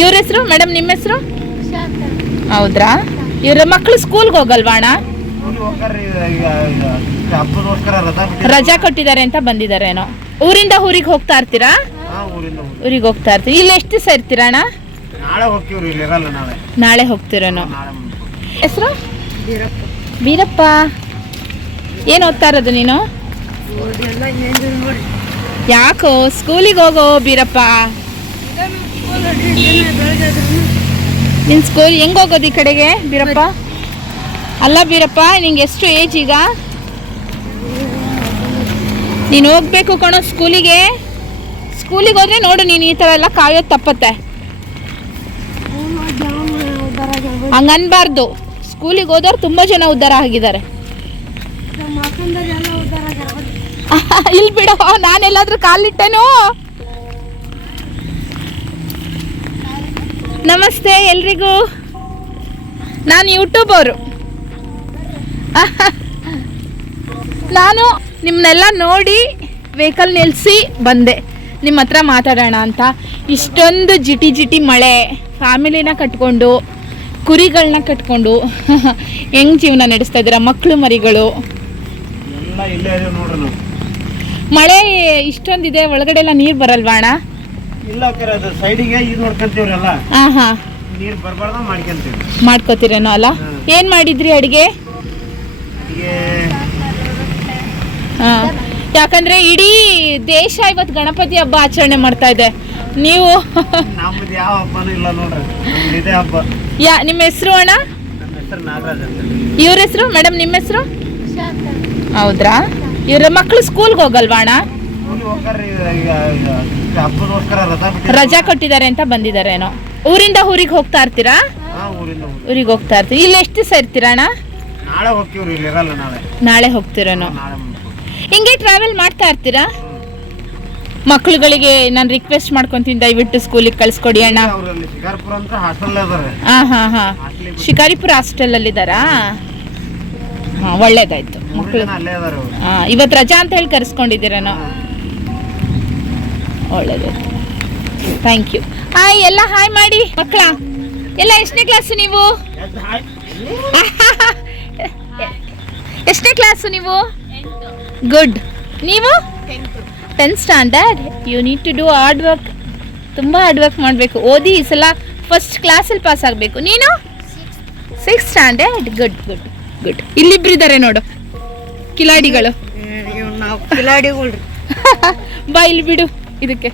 ಇವ್ರ ಹೆಸರು? ಮೇಡಮ್ ನಿಮ್ಮ ಹೆಸರು? ಹೌದ್ರಾ? ಇವ್ರ ಮಕ್ಕಳು ಸ್ಕೂಲ್ಗೆ ಹೋಗಲ್ವಾ ಅಣ್ಣ? ರಜಾ ಕೊಟ್ಟಿದ್ದಾರೆ ಅಂತ ಬಂದಿದ್ದಾರೇನೋ. ಊರಿಂದ ಊರಿಗೆ ಹೋಗ್ತಾ ಇರ್ತೀರಾ? ಹಾ ಊರಿಂದ ಊರಿಗೆ. ಹೋಗ್ತಾ ಇರ್ತೀವಿ. ಇಲ್ಲಿ ಎಷ್ಟು ದಿವಸ ಇರ್ತೀರಾ ಅಣ್ಣ? ನಾಳೆ ಹೋಗ್ತೀವ್ರಿ ಇಲ್ಲಿ ಇರಲ್ಲ ನಾಳೆ. ನಾಳೆ ಹೋಗ್ತೀರೇನೋ. ಹೆಸರು? ಬೀರಪ್ಪ ಏನು ಓದ್ತಾ ಇರೋದು ನೀನು? ಯಾಕೋ ಸ್ಕೂಲಿಗೆ ಹೋಗೋ ಬೀರಪ್ಪ ನಿನ್ ಸ್ಕೂಲ್ ಹೆಂಗ್ ಹೋಗೋದು ಈ ಕಡೆಗೆ ಬೀರಪ್ಪ? ಅಲ್ಲ ಬೀರಪ್ಪ ನಿಂಗೆ ಎಷ್ಟು ಏಜ್ ಈಗ? ನೀನು ಹೋಗ್ಬೇಕು ಕಣೋ ಸ್ಕೂಲಿಗೆ ಸ್ಕೂಲಿಗೆ ಹೋದ್ರೆ ನೋಡು ನೀನು ಈ ಥರ ಎಲ್ಲ ಕಾಯೋದು ತಪ್ಪತ್ತೆ. ಹಂಗನ್ಬಾರ್ದು. ಸ್ಕೂಲಿಗೆ ಹೋದವ್ರು ತುಂಬ ಜನ ಉದ್ಧಾರ ಆಗಿದ್ದಾರೆ. ಇಲ್ಲಿ ಬಿಡೋ ನಾನೆಲ್ಲಾದ್ರೂ ಕಾಲಿಟ್ಟೇನು? ನಮಸ್ತೆ ಎಲ್ರಿಗೂ? ನಾನು ಯೂಟ್ಯೂಬ್ ಅವರು. ನಾನು ನಿಮ್ಮನ್ನೆಲ್ಲ ನೋಡಿ ವೆಹಿಕಲ್ ನಿಲ್ಲಿಸಿ ಬಂದೆ. ನಿಮ್ಮ ಹತ್ರ ಮಾತಾಡೋಣ ಅಂತ. ಇಷ್ಟೊಂದು ಜಿಟಿ ಜಿಟಿ ಮಳೆ ಫ್ಯಾಮಿಲಿನ ಕಟ್ಕೊಂಡು ಕುರಿಗಳನ್ನ ಕಟ್ಕೊಂಡು ಹೆಂಗ್ ಜೀವನ ನಡೆಸ್ತಾ ಇದ್ದೀರಾ? ಮಕ್ಕಳು ಮರಿಗಳು? ಮಳೆ ಇಷ್ಟೊಂದಿದೆ ಒಳಗಡೆ ಎಲ್ಲ ನೀರು ಬರಲ್ವಾ ಅಣ್ಣ? ಇಲ್ಲ ಕರೆ ಅದು ಸೈಡಿಗೆ ಇದು ನೋಡ್ಕೊಂತೀವ್ರಿ ಎಲ್ಲ. ಹಾಂ ಹಾಂ ನೀರು ಬರಬಾರ್ದ ಮಾಡ್ಕೊಂತೀವಿ ಮಾಡ್ಕೋತೀರೇನೋ ಅಲ್ಲ? ಏನ್ ಮಾಡಿದ್ರಿ ಅಡಿಗೆ? ಹಾಂ. ಯಾಕಂದ್ರೆ ಇಡೀ ದೇಶ ಇವತ್ತು ಗಣಪತಿ ಹಬ್ಬ ಆಚರಣೆ ಮಾಡ್ತಾ ಇದೆ. ನೀವು? ನಮ್ಮದು ಯಾವ ಹಬ್ಬನೂ ಇಲ್ಲ ನೋಡ್ರಿ. ನಮ್ದು ಇದೇ ಹಬ್ಬ. ಯಾ ನಿಮ್ಮ ಹೆಸರು ಅಣ್ಣ? ನಮ್ಮ ಹೆಸರು ನಾಗರಾಜ್ ಅಂತ ಇವ್ರ ಹೆಸರು? ಮೇಡಮ್ ನಿಮ್ಮ ಹೆಸರು? ಹೌದ್ರಾ? ಇವ್ರ ಮಕ್ಕಳು ಸ್ಕೂಲ್ಗೆ ಹೋಗಲ್ವಾ ಅಣ್ಣ? ರಜಾ ಕೊಟ್ಟಿದ್ದಾರೆ ಅಂತ ಬಂದಿದ್ದಾರೆ ಏನೋ ಊರಿಂದ ಊರಿಗೆ ಹೋಗ್ತಾ ಇರ್ತೀರಾ? ಊರಿಗೆ. ಹೋಗ್ತಾ ಇರ್ತೀವಿ. ಇಲ್ಲಿ ಎಷ್ಟು ದಿವಸ ಇರ್ತೀರಾ ಅಣ್ಣ? ನಾಳೆ ಹೋಗ್ತೀರೇನೋ? ಹಿಂಗೆ ಟ್ರಾವೆಲ್ ಮಾಡ್ತಾ ಇರ್ತೀರಾ? ಮಕ್ಳುಗಳಿಗೆ ನಾನು ರಿಕ್ವೆಸ್ಟ್ ಮಾಡ್ಕೊಂತೀನಿ ದಯವಿಟ್ಟು ಸ್ಕೂಲಿಗೆ ಕಳಿಸ್ಕೊಡಿ ಅಣ್ಣ. ಹಾ ಹಾ ಹಾ. ಶಿಕಾರಿಪುರ ಹಾಸ್ಟೆಲಲ್ಲಿದ್ದಾರಾ ಹಾಂ ಒಳ್ಳೇದಾಯ್ತು. ಮಕ್ಕಳು ಹಾಂ ಇವತ್ತು ರಜಾ ಅಂತ ಹೇಳಿ ಕರೆಸ್ಕೊಂಡಿದ್ದೀರೇನೋ? ಒಳ್ಳೇದಾಯ್ತು ಥ್ಯಾಂಕ್ ಯು ಹಾಯ್ ಎಲ್ಲ ಹಾಯ್ ಮಾಡಿ. ಮಕ್ಕಳ ಎಲ್ಲ ಎಷ್ಟನೇ ಕ್ಲಾಸು ನೀವು? ಎಷ್ಟನೇ ಕ್ಲಾಸು ನೀವು? ಗುಡ್ ನೀವು? Tenth standard you need to do hard work ತುಂಬ ಹಾರ್ಡ್ ವರ್ಕ್ ಮಾಡಬೇಕು. ಓದಿ ಈ ಸಲ ಫಸ್ಟ್ ಕ್ಲಾಸಲ್ಲಿ ಪಾಸ್ ಆಗಬೇಕು. ನೀನು? Six standard good good good ಇಲ್ಲಿಬ್ರು ಇದ್ದಾರೆ ನೋಡು. ಕಿಲಾಡಿಗಳು. ಬಾ ಇಲ್ಲಿ ಬಿಡು. ಇದಕ್ಕೆ.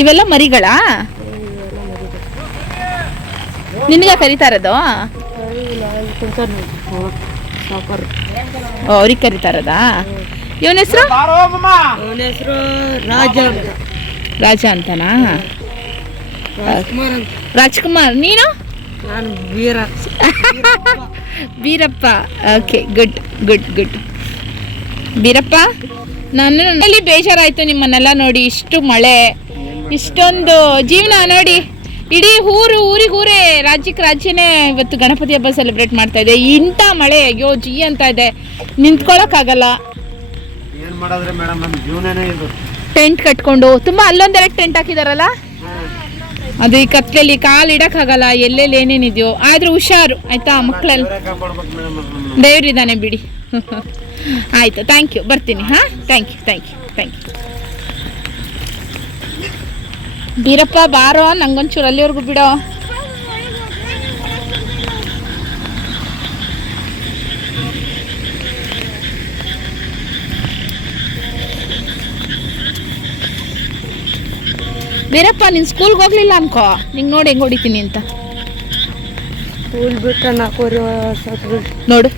ಇವೆಲ್ಲ ಮರಿಗಳಾ? ನಿನಗೆ ಕರಿತಾ ಇರೋದು? ಸಾಕರ್ ಓ ಅವ್ರಿಗೆ ಕರಿತಾ ಇರೋದಾ? ಇವನ ಹೆಸರು? ಅವನ ಹೆಸರು ರಾಜ ಅಂತ. ರಾಜ ಅಂತನಾ? ರಾಜ್ಕುಮಾರ್ ನೀನು? ನಾನು Veera. Birappa okay good good good. Birappa ನಾನು ಇಲ್ಲಿ ಬೇಜಾರಾಯ್ತು ನಿಮ್ಮನ್ನೆಲ್ಲ ನೋಡಿ ಇಷ್ಟು ಮಳೆ ಇಷ್ಟೊಂದು ಜೀವನ ನೋಡಿ. ಇಡೀ ಊರು ಊರಿಗೂರೇ ಊರೇ ರಾಜ್ಯಕ್ಕೆ ರಾಜ್ಯನೇ ಇವತ್ತು ಗಣಪತಿ ಹಬ್ಬ ಸೆಲೆಬ್ರೇಟ್ ಮಾಡ್ತಾ ಇದೆ. ಇಂಥ ಮಳೆ ಅಯ್ಯೋ ಜಿ ಅಂತ ಇದೆ. ನಿಂತ್ಕೊಳ್ಳೋಕ್ಕಾಗಲ್ಲ ಟೆಂಟ್ ಕಟ್ಕೊಂಡು ತುಂಬ ಅಲ್ಲೊಂದೆರಡು ಟೆಂಟ್ ಹಾಕಿದಾರಲ್ಲ? ಅದು ಈ ಕತ್ಲಲ್ಲಿ ಕಾಲು ಇಡೋಕ್ಕಾಗಲ್ಲ ಎಲ್ಲೆಲ್ಲಿ ಏನೇನಿದೆಯೋ. ಆದ್ರೂ ಹುಷಾರು ಆಯಿತಾ? ಮಕ್ಕಳಲ್ಲಿ ದೇವ್ರಿದ್ದಾನೆ ಬಿಡಿ. ಆಯ್ತು ಥ್ಯಾಂಕ್ ಯು ಬರ್ತೀನಿ ಹಾಂ? Thank you thank you thank you Birappa ಬಾರೋ ನಂಗೊಂಚೂರು ಅಲ್ಲಿವರೆಗೂ ಬಿಡೋ. ಬೀರಪ್ಪ ನೀನು ಸ್ಕೂಲ್ಗೆ ಹೋಗ್ಲಿಲ್ಲ ಅನ್ಕೋ. ನಿಂಗೆ ನೋಡಿ ಹೆಂಗೆ ಹೊಡಿತೀನಿ ಅಂತ. ಸ್ಕೂಲ್ ಬಿಟ್ಟು ನಾಲ್ಕೂವರೆ ನೋಡು.